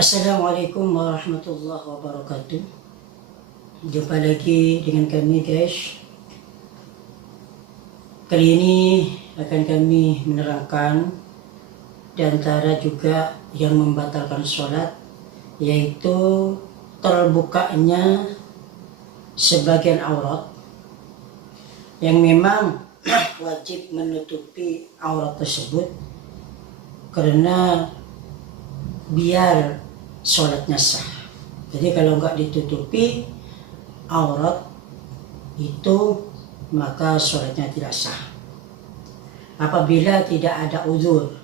Assalamualaikum warahmatullahi wabarakatuh. Jumpa lagi dengan kami guys. Kali ini akan kami menerangkan di antara juga yang membatalkan sholat, yaitu terbukanya sebagian aurat yang memang wajib menutupi aurat tersebut karena biar sholatnya sah. Jadi kalau nggak ditutupi aurat itu maka sholatnya tidak sah. Apabila tidak ada uzur,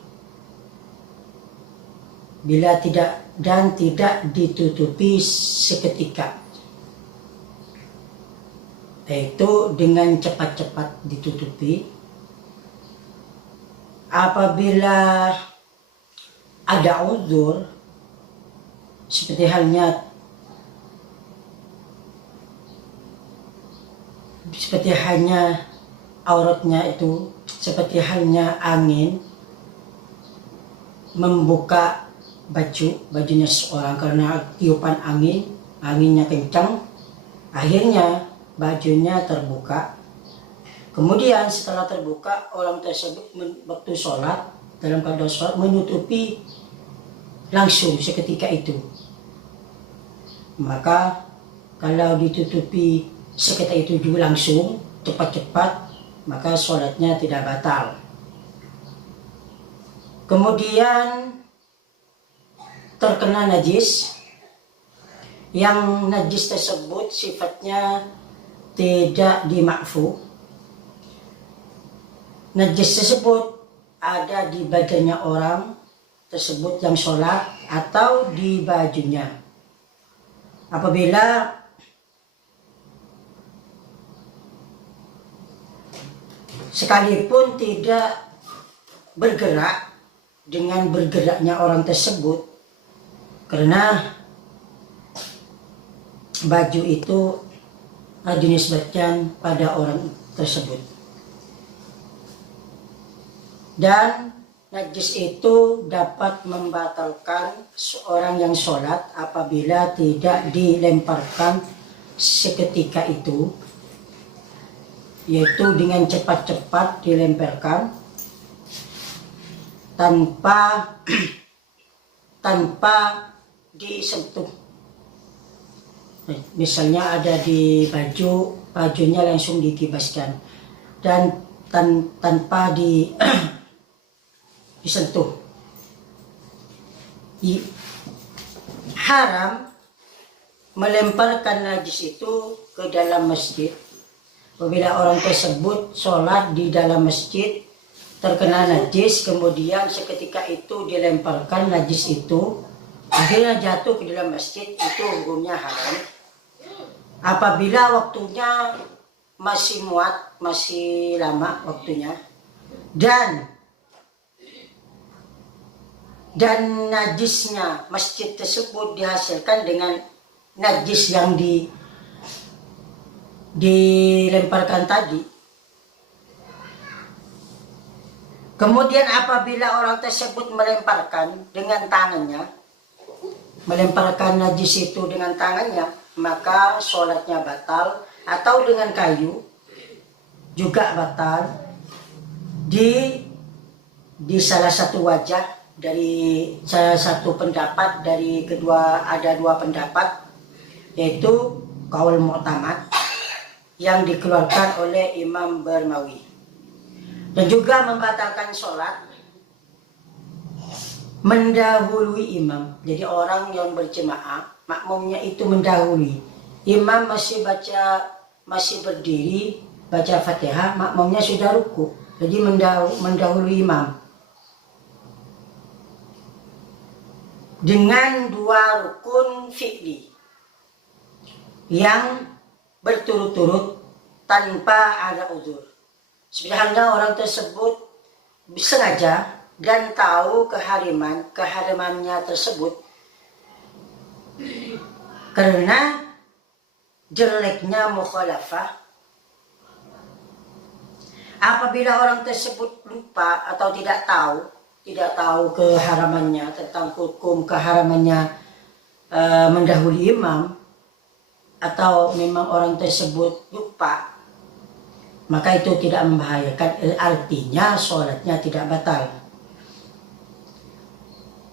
bila tidak ditutupi seketika, yaitu dengan cepat-cepat ditutupi. Apabila ada uzur, seperti halnya auratnya itu seperti halnya angin membuka bajunya seseorang karena tiupan anginnya kencang, akhirnya bajunya terbuka. Kemudian setelah terbuka, orang tersebut waktu sholat, dalam keadaan sholat, menutupi langsung seketika itu. Maka kalau ditutupi seketika itu juga langsung cepat-cepat, maka sholatnya tidak batal. Kemudian terkena najis, yang najis tersebut sifatnya tidak dimakfu. Najis tersebut ada di badannya orang tersebut yang sholat atau di bajunya. Apabila sekalipun tidak bergerak dengan bergeraknya orang tersebut, karena baju itu dinisbatkan pada orang tersebut, dan najis itu dapat membatalkan seorang yang sholat apabila tidak dilemparkan seketika itu, yaitu dengan cepat-cepat dilemparkan tanpa disentuh. Misalnya ada di bajunya langsung dikibaskan dan tanpa disentuh. Haram melemparkan najis itu ke dalam masjid. Apabila orang tersebut sholat di dalam masjid, terkena najis, kemudian seketika itu dilemparkan najis itu, akhirnya jatuh ke dalam masjid, itu hukumnya haram. Apabila waktunya masih muat, masih lama waktunya, dan najisnya masjid tersebut dihasilkan dengan najis yang dilemparkan tadi. Kemudian apabila orang tersebut melemparkan dengan tangannya, melemparkan najis itu dengan tangannya, maka sholatnya batal, atau dengan kayu juga batal. Di salah satu wajah dari salah satu pendapat dari ada dua pendapat, yaitu qaul mu'tamad yang dikeluarkan oleh Imam Barmawi. Dan juga membatalkan sholat mendahului imam. Jadi orang yang berjemaah, makmumnya itu mendahului. Imam masih berdiri baca Fatihah, makmumnya sudah ruku. Jadi mendahului imam. Dengan dua rukun fi'li yang berturut-turut tanpa ada uzur. Sebenarnya orang tersebut sengaja dan tahu keharamannya tersebut karena jeleknya mukhalafah. Apabila orang tersebut lupa atau tidak tahu keharamannya, tentang hukum keharamannya mendahului imam atau memang orang tersebut lupa, maka itu tidak membahayakan, artinya sholatnya tidak batal.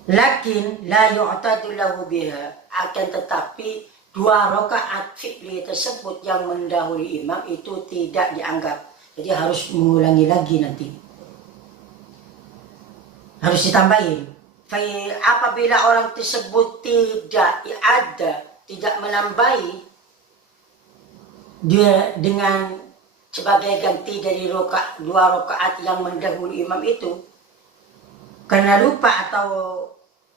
Lakin la yu'tadu lahu biha, akan tetapi 2 rakaat fi'li tersebut yang mendahului imam itu tidak dianggap. Jadi harus mengulangi lagi nanti. Harus ditambahin. Apabila orang tersebut tidak ada, tidak menambahi dia dengan sebagai ganti dari 2 rakaat yang mendahului imam itu, karena lupa atau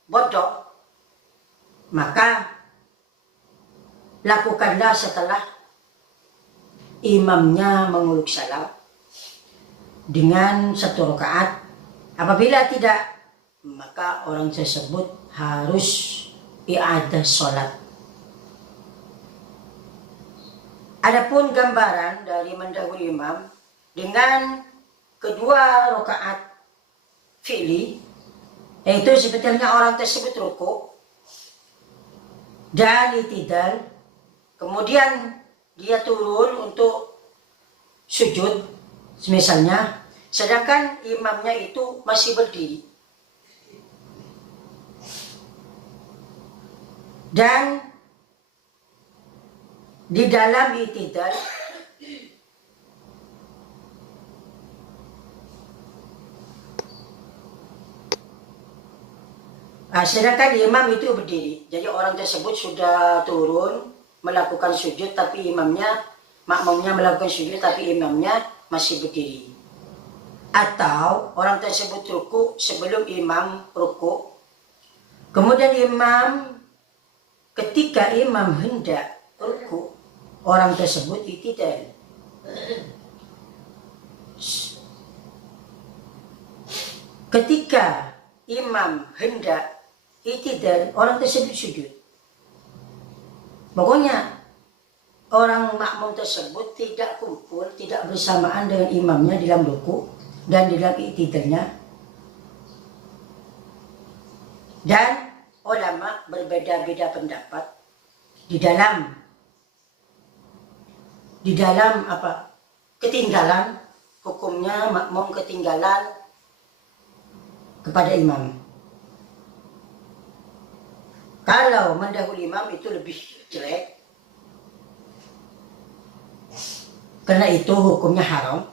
bodoh, maka lakukanlah setelah imamnya menguluk salam dengan 1 rakaat. Apabila tidak, maka orang tersebut harus i'adah sholat. Adapun gambaran dari mendahului imam dengan kedua rakaat fi'li, yaitu sebetulnya orang tersebut rukuk dan i'tidal, kemudian dia turun untuk sujud misalnya, sedangkan imamnya itu masih berdiri. Dan di dalam i'tidal sedangkan imam itu berdiri. Jadi orang tersebut sudah turun melakukan sujud, tapi makmumnya melakukan sujud, tapi imamnya masih berdiri. Atau orang tersebut ruku sebelum imam ruku, kemudian ketika imam hendak ruku, orang tersebut i'tidal. Ketika imam hendak i'tidal, orang tersebut sujud. Pokoknya orang makmum tersebut tidak kumpul, tidak bersamaan dengan imamnya dalam ruku dan dalam i'tidalnya. Dan ulama berbeda-beda pendapat di dalam ketinggalan, hukumnya makmum ketinggalan kepada imam. Kalau mendahului imam itu lebih jelek, karena itu hukumnya haram.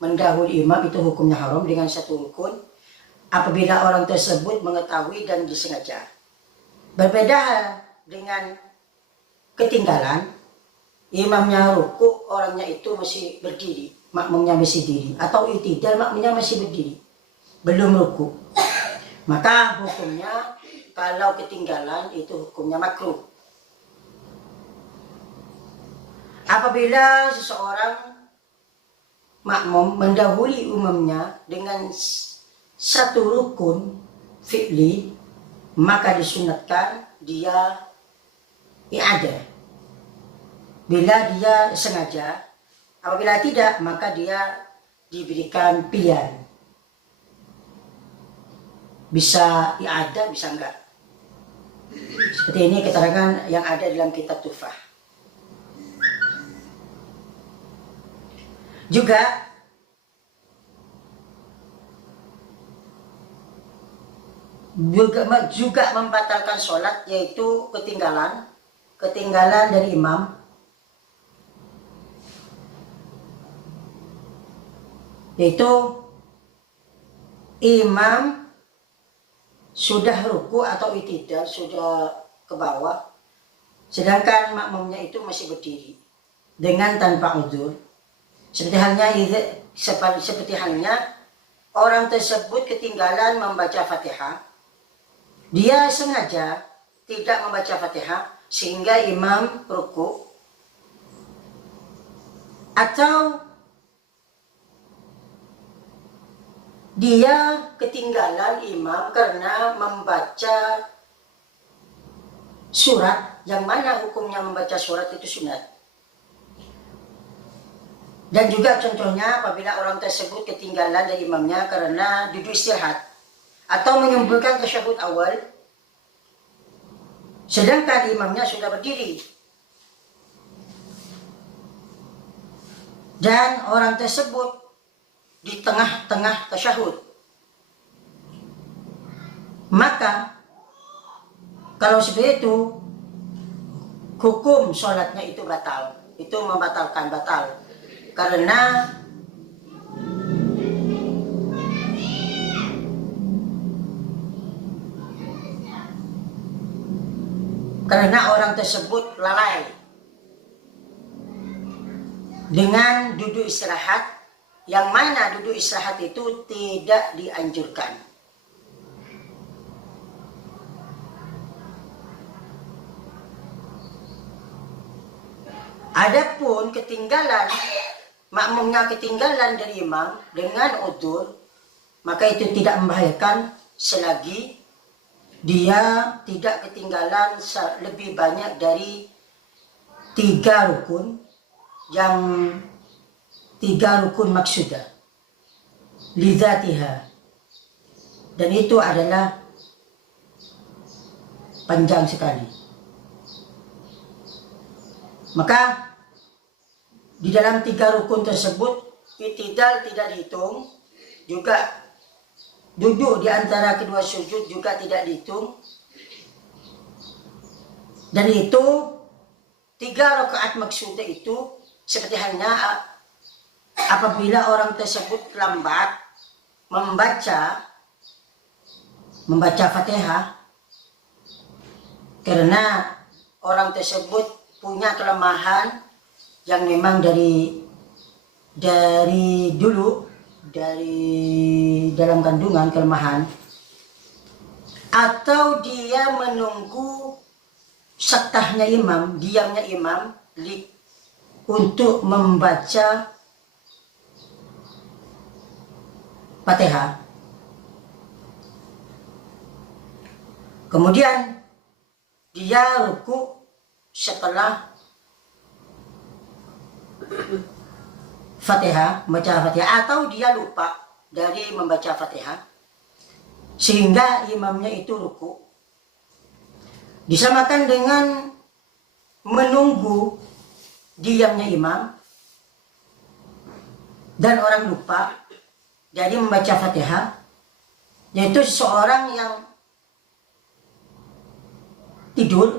Mendahului imam itu hukumnya haram dengan 1 rukun apabila orang tersebut mengetahui dan disengaja. Berbeda dengan ketinggalan, imamnya ruku, orangnya itu masih berdiri, makmumnya masih diri, atau i'tidal, makmumnya masih berdiri, belum ruku. Maka hukumnya kalau ketinggalan itu hukumnya makruh. Apabila seseorang makmum mendahului imamnya dengan 1 rukun fi'li, maka disunatkan dia i'adah bila dia sengaja. Apabila tidak, maka dia diberikan pilihan, bisa i'adah, bisa enggak. Seperti ini keterangan yang ada dalam kitab Tuhfah. Juga membatalkan sholat, yaitu ketinggalan dari imam, yaitu imam sudah ruku atau i'tidal, sudah ke bawah, sedangkan makmumnya itu masih berdiri dengan tanpa uzur. Seperti halnya orang tersebut ketinggalan membaca Fatihah, dia sengaja tidak membaca Fatihah sehingga imam ruku, atau dia ketinggalan imam karena membaca surat, yang mana hukumnya membaca surat itu sunat. Dan juga contohnya apabila orang tersebut ketinggalan dari imamnya karena duduk istirahat atau menyempurnakan tasyahud awal, sedangkan imamnya sudah berdiri dan orang tersebut di tengah-tengah tasyahud. Maka kalau seperti itu, hukum sholatnya itu batal, itu membatalkan, batal. Karena orang tersebut lalai dengan duduk istirahat, yang mana duduk istirahat itu tidak dianjurkan. Adapun ketinggalan, makmumnya ketinggalan dari imam dengan udzur, maka itu tidak membahayakan selagi dia tidak ketinggalan lebih banyak dari 3 rukun, yang 3 rukun maksudah lidzatiha, dan itu adalah panjang sekali. Maka di dalam 3 rukun tersebut, i'tidal tidak dihitung, juga duduk di antara kedua sujud juga tidak dihitung. Dan itu 3 rakaat maksudah itu seperti halnya apabila orang tersebut lambat membaca Fatihah, karena orang tersebut punya kelemahan yang memang dari dulu, dari dalam kandungan kelemahan, atau dia menunggu saktahnya imam, diamnya imam untuk membaca Fatihah. Kemudian dia ruku setelah Fatihah, membaca Fatihah, atau dia lupa dari membaca Fatihah sehingga imamnya itu ruku, disamakan dengan menunggu diamnya imam dan orang lupa dari membaca Fatihah, yaitu seseorang yang tidur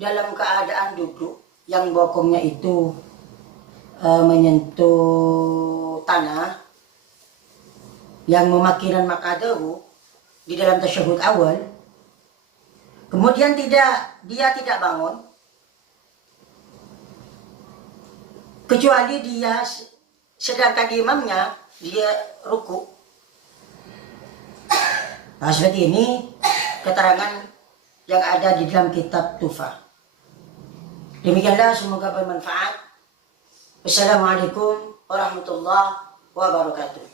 dalam keadaan duduk, yang bokongnya itu menyentuh tanah, yang memakiran makadahu di dalam tasyahud awal. Kemudian dia tidak bangun kecuali dia sedangkan imamnya dia ruku. Nah, seperti ini keterangan yang ada di dalam kitab Tufah. Demikianlah, semoga bermanfaat. Wassalamualaikum warahmatullahi wabarakatuh.